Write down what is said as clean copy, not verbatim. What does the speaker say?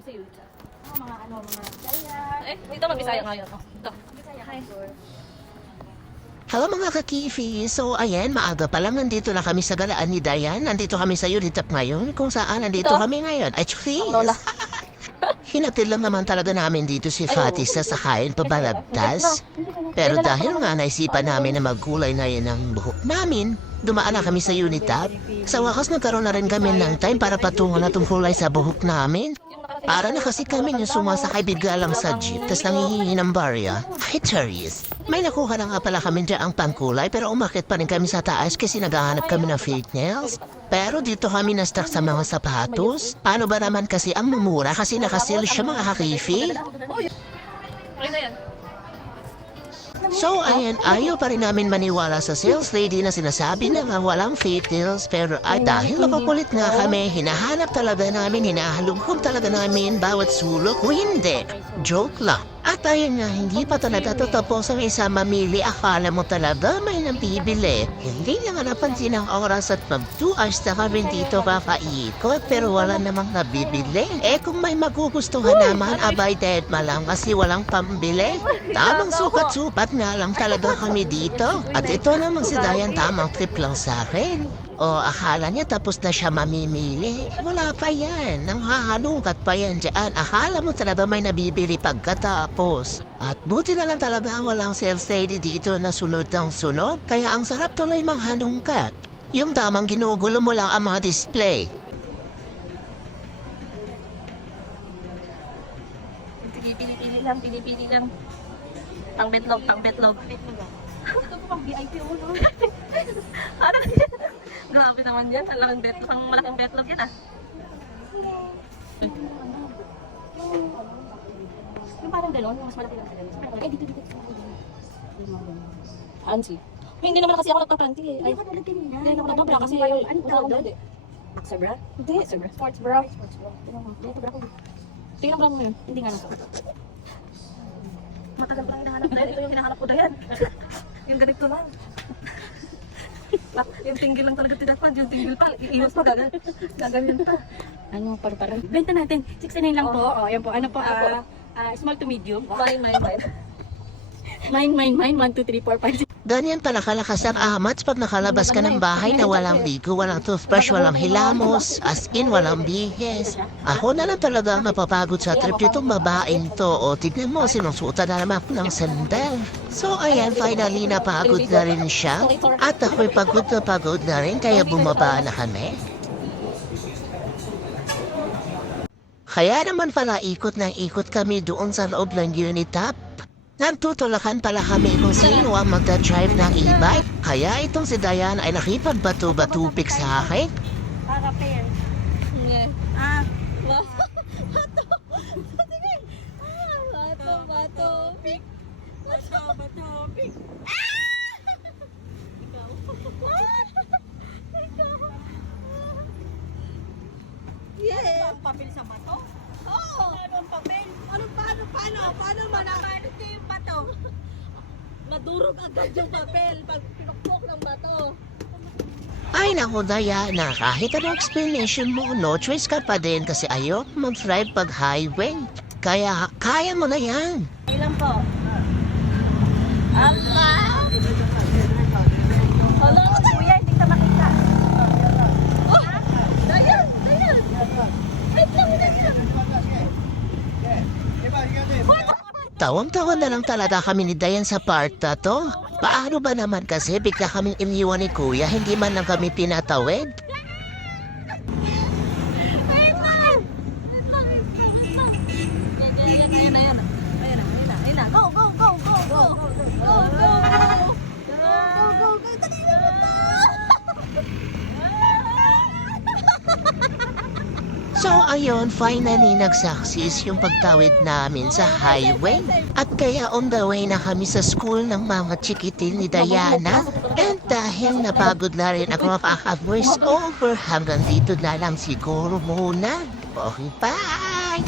kami sa unit. Mga dito mag-Bisaya ngayon. Ito. Hi. Hello mga kakifi! So ayan, maaga pa lang nandito na kami sa galaan ni Dayan. Nandito kami sa Unitap ngayon kung saan nandito kami ngayon. Ay, chris! Lola. Hinatid lang naman talaga namin dito si Fatih sa sakayin pabalagtas. Pero dahil nga naisipan namin na magkulay na yun ang buhok namin, dumaan na kami sa Unitap. Sa wakas nagkaroon na rin kami ng time para patungo na itong kulay sa buhok namin. Para na kasi kami yung sumasakay bigla lang sa jeep, tas nangihingi ng barya. Ay, Charis. May nakuha na nga pala kami dyan ang pangkulay, pero umakit pa rin kami sa taas kasi naghahanap kami ng fake nails. Pero dito kami na-stuck sa mga sapatos. Paano ba naman kasi ang mumura kasi nakasil siya mga kakifi? Okay na yan. So ayan, ayaw pa rin namin maniwala sa sales lady na sinasabi na nga walang fake nails. Pero ay dahil makukulit nga kami, hinahanap talaga namin, hinahalugkog talaga namin bawat sulok. Hindi, joke lang. At ayun nga, hindi pa talaga tatapos ang isa mamili. Akala mo talaga may nabibili. Hindi niya nga napansin ang oras at mag 2 hours na kami dito kakaikot. Pero wala namang nabibili. Eh kung may magugustuhan naman, abay dead malang kasi walang pambili. Tamang sukat-supat nga lang talaga kami dito. At ito namang si Dayan, tamang trip lang sa akin. O akala niya tapos na siya mamimili. Wala pa yan. Nang hahalungkat pa yan dyan. Akala mo talaga may nabibili pagkatapos. At buti na lang talaga walang sales lady dito na sunod ng sunod. Kaya ang sarap tuloy manghalungkat. Yung tamang ginugulo mo lang ang mga display. Pili-pili lang, pili-pili lang. Pang betlog, pang betlog. Ito po pang VIP ulo. Ano yan? Grabe naman yan. Malaking betlog. Pang malaking betlog yan ah. Yung parang gano'n, yung mas malaki lang sa gano'n. Dito. Fancy. Hindi naman kasi ako nagpa-fancy eh. Ay, hindi ako nagpa-bra kasi ano tawag doon? Boxer bra? Hindi. Sports bra. Dito bra ko. Tingnan bra mo yun. Hindi nga nasa. Matagal pa lang hinahanap dahil ito yung hinahanap ko dahil. Yung ganito lang. Yung tinggil lang talaga tinatpad. Yung tinggil pa, iiwas pa gaganyan pa. Ano, parang benta natin. 69 lang po. Oh, ayan po. Ano po? Small to medium. Mine. 1, 2, 3, 4, 5, 6. Ganyan pala kalakas ang amats pag nakalabas ka ng bahay na walang ligo, walang toothbrush, walang hilamos, as in walang bihes. Ako na lang talaga mapapagod sa trip itong babaeng to. O tignan mo, sinusuota na naman ako ng sandal. So ayan, finally napagod na rin siya. At ako'y pagod na rin kaya bumaba na kami. Kaya naman pala ikot kami doon sa loob ng Unitap. Nagtutulakan pala kami kung sino ang magdadrive ng e-bike. Kaya itong si Dayan ay nakipagbato-batupik sa akin. Para pair. Yeah. Bato. Pick. Bato. Pick. Yeah. Ang papel sa bato? Oo. Ano ang papel? Paano manakalit kayo yung bato? Madurog agad yung papel pag pinukpok ng bato. Ay naku Dayana, kahit anong explanation mo, no choice ka pa din kasi ayaw mag-drive pag highway. Kaya kaya mo na yan. Ilan po? Hello, kuya, hindi ka makita. Oh! Dayan! Wait lang. Tawang-tawa na lang talaga kami ni Dayan sa part na to. Paano ba naman kasi bigla kaming iniwan ni Kuya, hindi man lang kami pinatawid? Ayun na. Go! So ayun, finally nag-success yung pagtawid namin sa highway. At kaya on the way na kami sa school ng mga chikitin ni Diana. And dahil napagod na rin ako makaka-voice over, hanggang dito na lang siguro muna. Okay, bye!